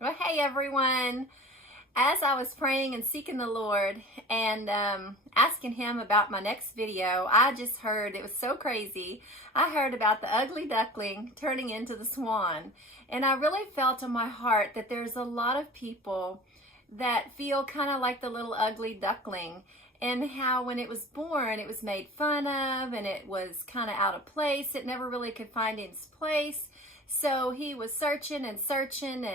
Well, hey everyone. As I was praying and seeking the Lord and asking Him about my next video, I just heard, it was so crazy. I heard about the ugly duckling turning into the swan. And I really felt in my heart that there's a lot of people that feel kind of like the little ugly duckling, and how when it was born, it was made fun of and it was kind of out of place. It never really could find its place. So he was searching and searching,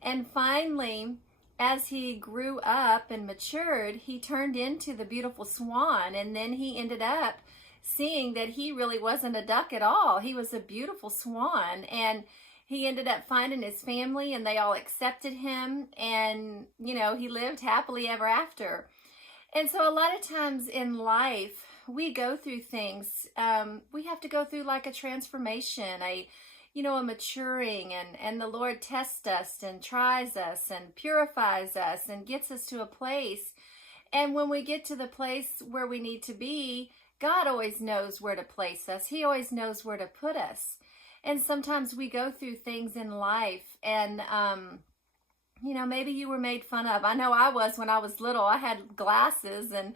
and finally, as he grew up and matured, he turned into the beautiful swan. And then he ended up seeing that he really wasn't a duck at all. He was a beautiful swan. And he ended up finding his family, and they all accepted him. And, he lived happily ever after. And so a lot of times in life, we go through things. We have to go through like a transformation, a maturing, and the Lord tests us and tries us and purifies us and gets us to a place. And when we get to the place where we need to be, God always knows where to place us. He always knows where to put us. And sometimes we go through things in life, and maybe you were made fun of. I know I was when I was little. I had glasses, and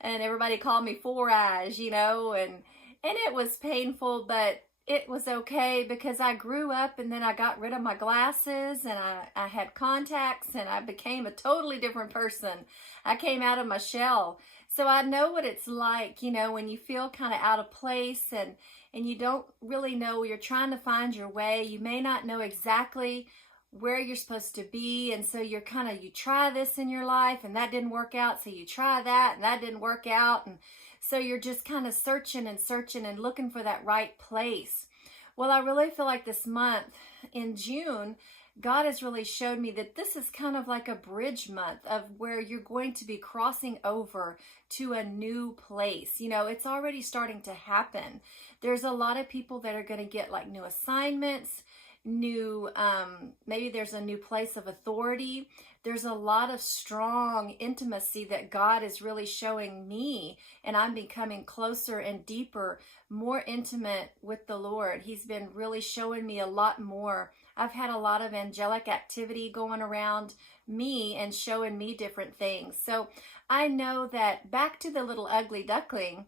everybody called me Four Eyes, and it was painful, but it was okay because I grew up, and then I got rid of my glasses, and I had contacts, and I became a totally different person. I came out of my shell. So I know what it's like, when you feel kind of out of place, and you don't really know, you're trying to find your way. You may not know exactly where you're supposed to be, and so you try this in your life and that didn't work out, so you try that and that didn't work out, and so you're just kind of searching and searching and looking for that right place. Well, I really feel like this month in June, God has really showed me that this is kind of like a bridge month of where you're going to be crossing over to a new place. It's already starting to happen. There's a lot of people that are going to get like new assignments, maybe there's a new place of authority. There's a lot of strong intimacy that God is really showing me, and I'm becoming closer and deeper, more intimate with the Lord. He's been really showing me a lot more. I've had a lot of angelic activity going around me and showing me different things. So I know that, back to the little ugly duckling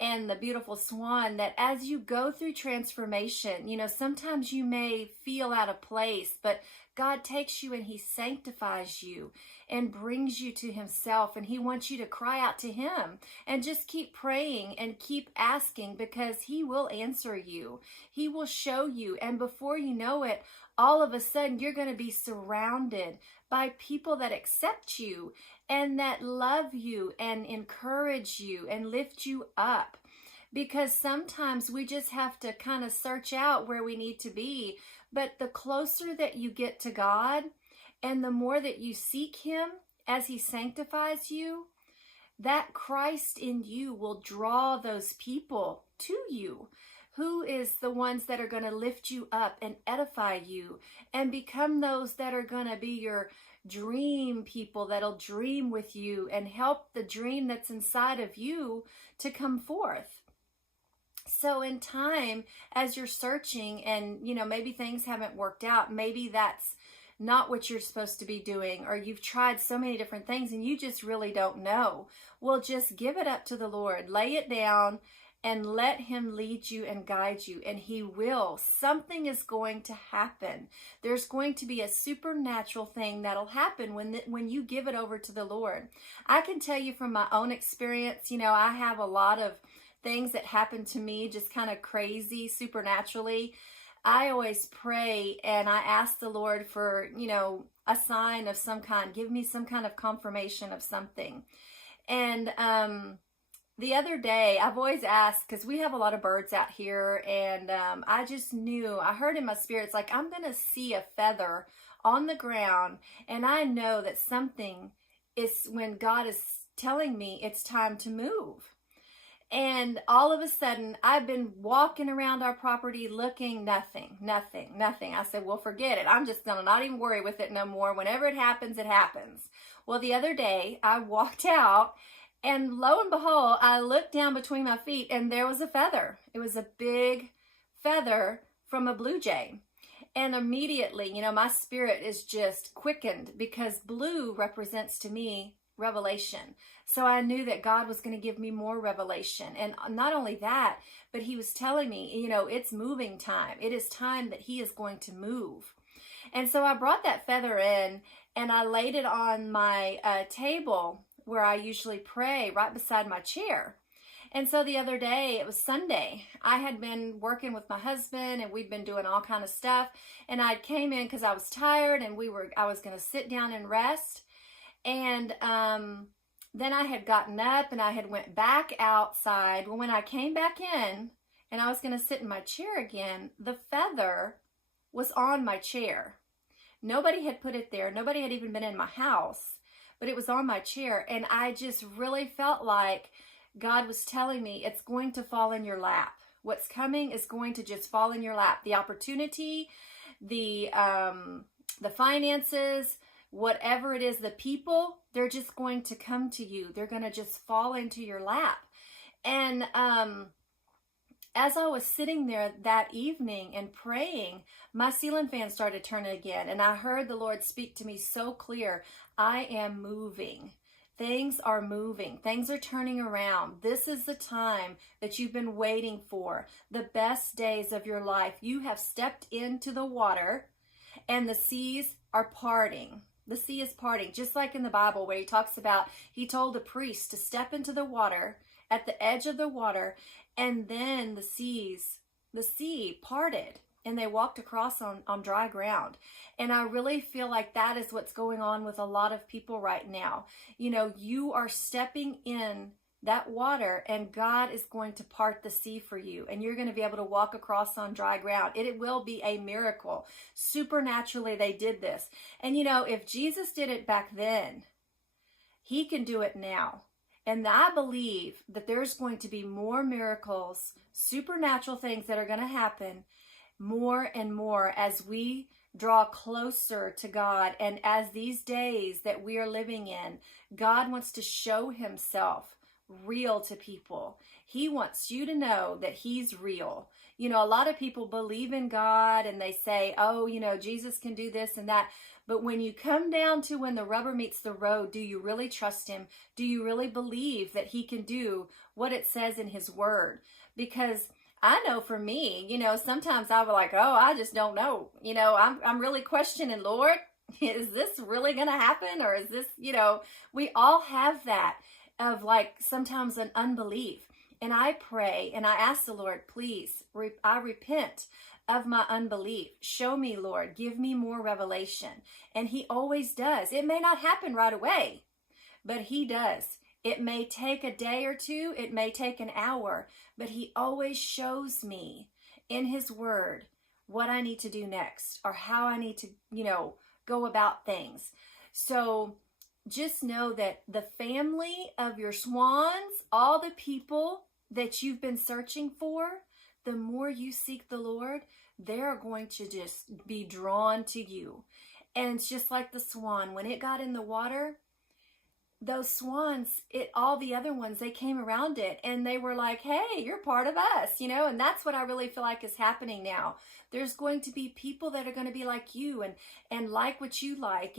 and the beautiful swan, that as you go through transformation, sometimes you may feel out of place, but God takes you and He sanctifies you and brings you to Himself, and He wants you to cry out to Him and just keep praying and keep asking, because He will answer you. He will show you, and before you know it, all of a sudden you're going to be surrounded by people that accept you and that love you and encourage you and lift you up. Because sometimes we just have to kind of search out where we need to be. But the closer that you get to God, and the more that you seek Him as He sanctifies you, that Christ in you will draw those people to you, who is the ones that are going to lift you up and edify you and become those that are going to be your dream people, that'll dream with you and help the dream that's inside of you to come forth. So in time, as you're searching and, maybe things haven't worked out, maybe that's not what you're supposed to be doing, or you've tried so many different things and you just really don't know. Well, just give it up to the Lord. Lay it down and let Him lead you and guide you, and He will. Something is going to happen. There's going to be a supernatural thing that'll happen when you give it over to the Lord. I can tell you from my own experience, I have a lot of things that happen to me just kind of crazy, supernaturally. I always pray and I ask the Lord for, a sign of some kind. Give me some kind of confirmation of something. And the other day, I've always asked, because we have a lot of birds out here, and I just knew, I heard in my spirit, it's like, I'm going to see a feather on the ground, and I know that something is, when God is telling me it's time to move. And all of a sudden, I've been walking around our property looking, nothing. I said, well, forget it. I'm just going to not even worry with it no more. Whenever it happens, it happens. Well, the other day, I walked out, and lo and behold, I looked down between my feet, and there was a feather. It was a big feather from a blue jay. And immediately, you know, my spirit is just quickened because blue represents to me revelation. So I knew that God was going to give me more revelation. And not only that, but he was telling me, you know, it's moving time. It is time that he is going to move. And so I brought that feather in and I laid it on my table where I usually pray, right beside my chair. And so the other day, it was Sunday, I had been working with my husband and we'd been doing all kind of stuff. And I came in because I was tired and I was going to sit down and rest. And then I had gotten up and I had went back outside. Well, when I came back in and I was going to sit in my chair again, the feather was on my chair. Nobody had put it there. Nobody had even been in my house, but it was on my chair. And I just really felt like God was telling me it's going to fall in your lap. What's coming is going to just fall in your lap. The opportunity, the finances, whatever it is, the people, they're just going to come to you. They're going to just fall into your lap. And as I was sitting there that evening and praying, my ceiling fan started turning again. And I heard the Lord speak to me so clear. I am moving. Things are moving. Things are turning around. This is the time that you've been waiting for. The best days of your life. You have stepped into the water and the seas are parting. The sea is parting. Just like in the Bible where he talks about, he told the priest to step into the water at the edge of the water, and then the sea parted. And they walked across on dry ground. And I really feel like that is what's going on with a lot of people right now. You know, you are stepping in that water and God is going to part the sea for you. And you're going to be able to walk across on dry ground. It will be a miracle. Supernaturally, they did this. And you know, if Jesus did it back then, he can do it now. And I believe that there's going to be more miracles, supernatural things that are going to happen more and more as we draw closer to God. And as these days that we are living in, God wants to show himself real to people. He wants you to know that he's real. You know, a lot of people believe in God and they say, oh, you know, Jesus can do this and that. But when you come down to when the rubber meets the road, do you really trust him? Do you really believe that he can do what it says in his word? Because I know for me, you know, sometimes I was like, oh, I just don't know. You know, I'm really questioning, Lord, is this really going to happen? Or is this, you know, we all have that of like sometimes an unbelief. And I pray and I ask the Lord, please, I repent of my unbelief. Show me, Lord, give me more revelation. And he always does. It may not happen right away, but he does. It may take a day or two, it may take an hour, but he always shows me in his word what I need to do next or how I need to, you know, go about things. So just know that the family of your swans, all the people that you've been searching for, the more you seek the Lord, they're going to just be drawn to you. And it's just like the swan. When it got in the water, those swans, all the other ones, they came around it and they were like, hey, you're part of us, you know, and that's what I really feel like is happening now. There's going to be people that are going to be like you and like what you like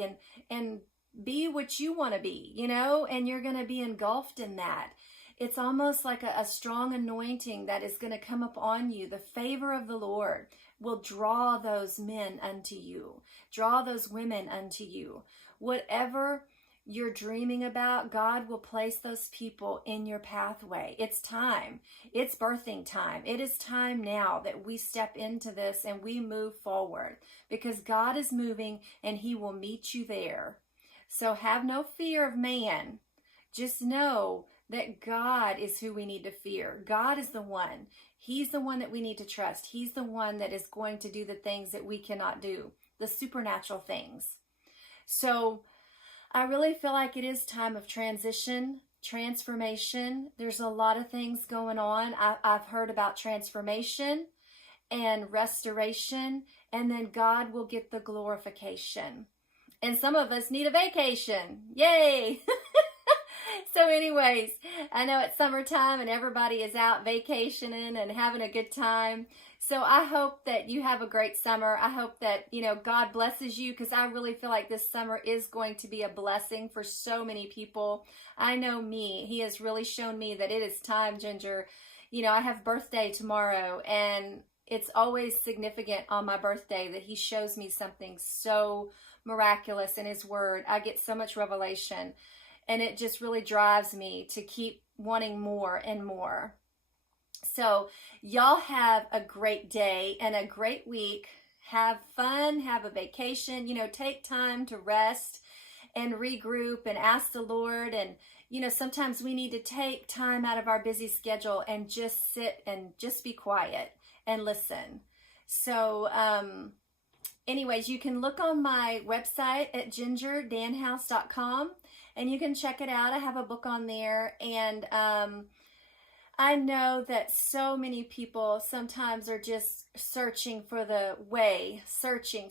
and be what you want to be, you know, and you're going to be engulfed in that. It's almost like a strong anointing that is going to come up on you. The favor of the Lord will draw those men unto you, draw those women unto you. Whatever you're dreaming about, God will place those people in your pathway. It's time. It's birthing time. It is time now that we step into this and we move forward because God is moving and he will meet you there. So have no fear of man. Just know that God is who we need to fear. God is the one. He's the one that we need to trust. He's the one that is going to do the things that we cannot do, the supernatural things. So I really feel like it is time of transition, transformation. There's a lot of things going on. I've heard about transformation and restoration, and then God will get the glorification. And some of us need a vacation. Yay! So anyways, I know it's summertime and everybody is out vacationing and having a good time. So I hope that you have a great summer. I hope that, God blesses you, because I really feel like this summer is going to be a blessing for so many people. I know me. He has really shown me that it is time, Ginger. I have birthday tomorrow, and it's always significant on my birthday that he shows me something so miraculous in his word. I get so much revelation, and it just really drives me to keep wanting more and more. So y'all have a great day and a great week. Have fun, have a vacation, take time to rest and regroup and ask the Lord. And, sometimes we need to take time out of our busy schedule and just sit and just be quiet and listen. So, anyways, you can look on my website at gingerdanhouse.com and you can check it out. I have a book on there, and I know that so many people sometimes are just searching for the way, searching,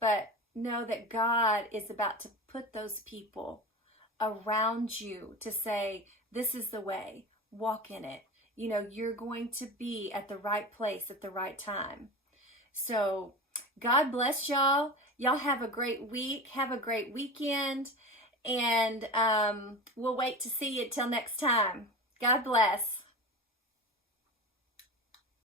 but know that God is about to put those people around you to say, this is the way, walk in it. You're going to be at the right place at the right time. So God bless y'all. Y'all have a great week. Have a great weekend. And we'll wait to see you till next time. God bless.